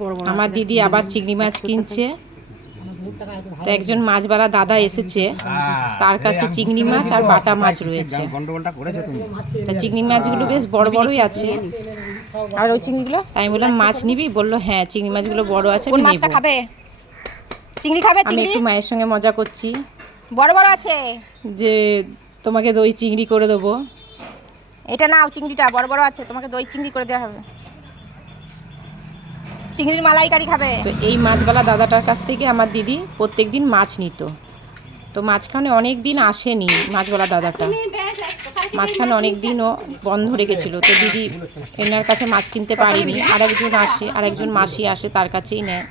বড় বড় আমার দিদি আবার চিংড়ি মাছ কিনছে। তো একজন মাছবালা দাদা এসেছে। তার কাছে চিংড়ি মাছ আর বাটা মাছ রয়েছে। করেছ তুমি? তা চিংড়ি মাছগুলো বেশ বড় বড়ই আছে। আর ওই চিংড়িগুলো? আমি বললাম মাছ নিবি? বলল হ্যাঁ চিংড়ি মাছগুলো বড় আছে কোন মাছটা খাবে? চিংড়ি খাবে আমি একটু মায়ের সঙ্গে মজা করছি। বড় বড় আছে? যে তোমাকে দই চিংড়ি করে দেবো। এটা নাও চিংড়িটা বড় বড় আছে তোমাকে দই চিংড়ি করে দেওয়া হবে। চিংড়ির মালাইকারি খাবে। তো এই মাছবালা দাদাটার কাছ থেকে আমার দিদি প্রত্যেক দিন মাছ নিত। তো মাঝখানে অনেক দিন আসেনি মাছবালা দাদাটা। মাঝখানে অনেক দিনও বন্ধ রেখেছিল। তো দিদি এনার কাছে মাছ কিনতে পারিনি। আরেকজন আসে আরেকজন মাসি আসে তার কাছেই নেয়।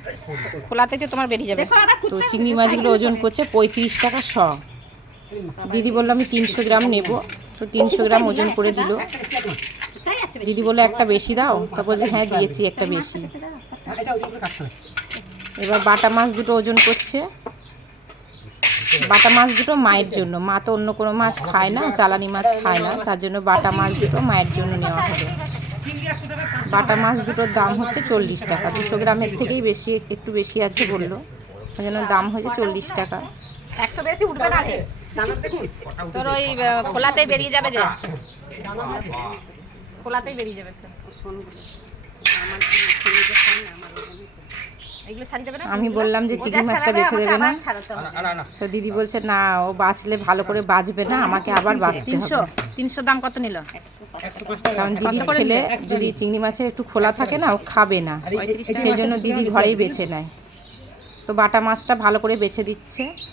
খোলাতে তো তোমার বেরিয়ে যাবে। তো চিংড়ি মাছগুলো ওজন করছে পঁয়ত্রিশ টাকা শ। দিদি বলল আমি তিনশো গ্রাম নেব। তো তিনশো গ্রাম ওজন করে দিল। দিদি বলল একটা বেশি দাও? তারপর বলছে হ্যাঁ দিয়েছি একটা বেশি। এবার বাটা মাছ দুটো ওজন করছে। বাটা মাছ দুটো মায়ের জন্য। মা তো অন্য কোনো মাছ খায় না চালানি মাছ খায় না তার জন্য বাটা মাছ দুটো মায়ের জন্য নেওয়া হলো বাটা মাছ দুটোর দাম হচ্ছে চল্লিশ টাকা। দুশো গ্রামের থেকেই বেশি একটু বেশি আছে বলল। ওই জন্য দাম হয়েছে চল্লিশ টাকা। একশো বেশি উঠবে না তোর ওই খোলাতেই বেরিয়ে যাবে যে। খোলাতেই বেরিয়ে যাবে। আমি বললাম যে চিংড়ি মাছটা বেছে দেবে না? তো দিদি বলছে না ও বাঁচলে ভালো করে বাঁচবে না আমাকে আবার তিনশো হবে। তিনশো দাম কত নিল? কারণ দিদির ছেলে যদি চিংড়ি মাছে একটু খোলা থাকে না ও খাবে না। সেই জন্য দিদি ঘরেই বেছে নেয়। তো বাটা মাছটা ভালো করে বেছে দিচ্ছে বন্ধ হবে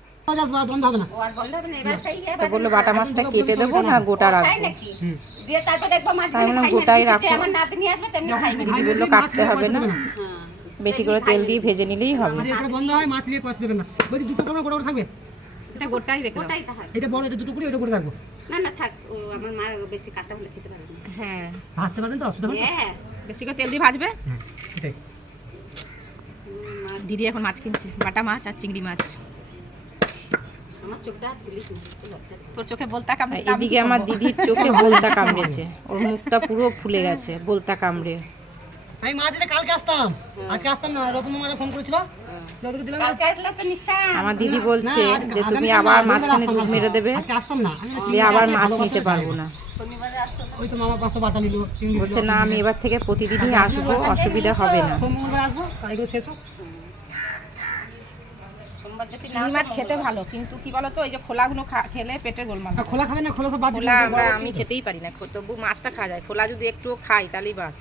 না তো বলল বাটা মাছটা কেটে দেবো না গোটা রাখব। দেখব মাছ তাই বললাম গোটাই রাখো আমার নাতি নিয়ে আসবে তেমনি খাইবে। দিদি বলল কাটতে হবে না। বেশি করে তেল দিয়ে ভেজে নিলেই হবে। বন্ধ হয় মাছ নিয়ে পয়সা দেবেন না। বলছি দুটো করে গোটা থাকবে? এটা গোটাই রেখে। এটা বড় এটা দুটো করে এটা করে থাকব? না না থাক ও আমার মা বেশি কাটা হলে খেতে পারবে না। হ্যাঁ। ভাজতে পারবেন তো অসুবিধা হবে হ্যাঁ বেশি করে তেল দিয়ে ভাজবে? হ্যাঁ দিদি এখন মাছ কিনছে বাটা মাছ আর চিংড়ি মাছ। তোর চোখে বলতা কামড়ে এদিকে আমার দিদির চোখে বলতা কামড়েছে। ওর মুখটা পুরো ফুলে গেছে বলতা কামড়ে। আমি মাছ এটা কালকে আসতাম। আজকে আসতাম না রতন মামারা ফোন করেছিল। রতনকে দিলাম। কালকে আসলে তো নিতাম। আমার দিদি বলছে যে তুমি আবার মাঝখানে ডুব মেরে দেবে। আজকে আমি দিয়ে আবার মাছ নিতে পারব না। ওই তো মামা পাঁচশো বাটা নিল চিংড়ি বলছে না আমি এবার থেকে প্রতিদিনই আসব অসুবিধা হবে না সোম মঙ্গলবার আসব তাই এগুলো শেষ হোক সোমবার যদি না চিংড়ি মাছ খেতে ভালো কিন্তু কি বলতো ওই যে খোলাগুলো খেলে পেটের গোলমাল খোলা খাবে না খোলা সব বাদ খোলা আমরা আমি খেতেই পারি না তবু মাছটা খাওয়া যায়। খোলা যদি একটু খাই তাহলেই বাস।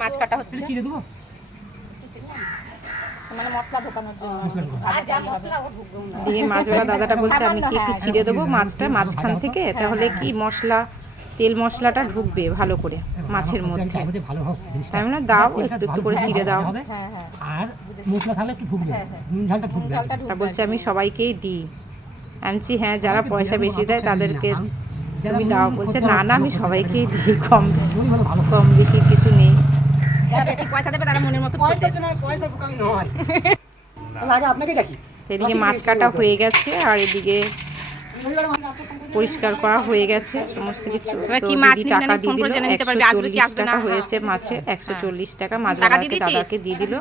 মাছ কাটা হচ্ছে। চিড়ে দেবো? মানে মশলা ঢোকানোর জন্য। দিয়ে মাছওয়ালা দাদাটা বলছে আমি কি একটু ছিঁড়ে দেবো মাছটা মাঝখান থেকে। তাহলে কি মশলা তেল মশলাটা ঢুকবে ভালো করে মাছের মধ্যে। ভালো হোক তাই না? দাও একটু একটু করে চিড়ে দাও। হ্যাঁ হ্যাঁ। আর মশলা থাকলে একটু ঢুকবে। নুন ঝালটা ঢুকবে। তা বলছে আমি সবাইকেই দিই। আনছি হ্যাঁ যারা পয়সা বেশি দেয় তাদেরকে তুমি দাও। বলছে না না আমি সবাইকেই দিই। কম ভালো কম বেশি কিছু নেই। যারা বেশি পয়সা দেবে তারা মনের মতো পয়সা না পয়সা আমি নয়। আগে আপনাকে ডাকি। এদিকে মাছ কাটা হয়ে গেছে আর এদিকে পরিষ্কার করা হয়ে গেছে সমস্ত কিছু। এবার মাছ টাকা দিয়ে দিল একশো চল্লিশ টাকা হয়েছে মাছে একশো চল্লিশ টাকা মাছ? দাদাকে দিয়ে দিল।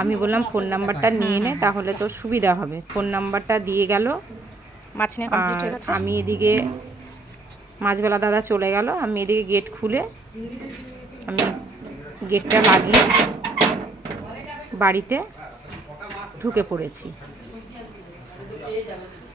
আমি বললাম ফোন নাম্বারটা নিয়ে নে তাহলে তোর সুবিধা হবে। ফোন নাম্বারটা দিয়ে গেল। মাছ নিয়ে আর আমি এদিকে মাছবেলা দাদা চলে গেল আমি এদিকে গেট খুলে আমি গেটটা লাগিয়ে বাড়িতে ঢুকে পড়েছি।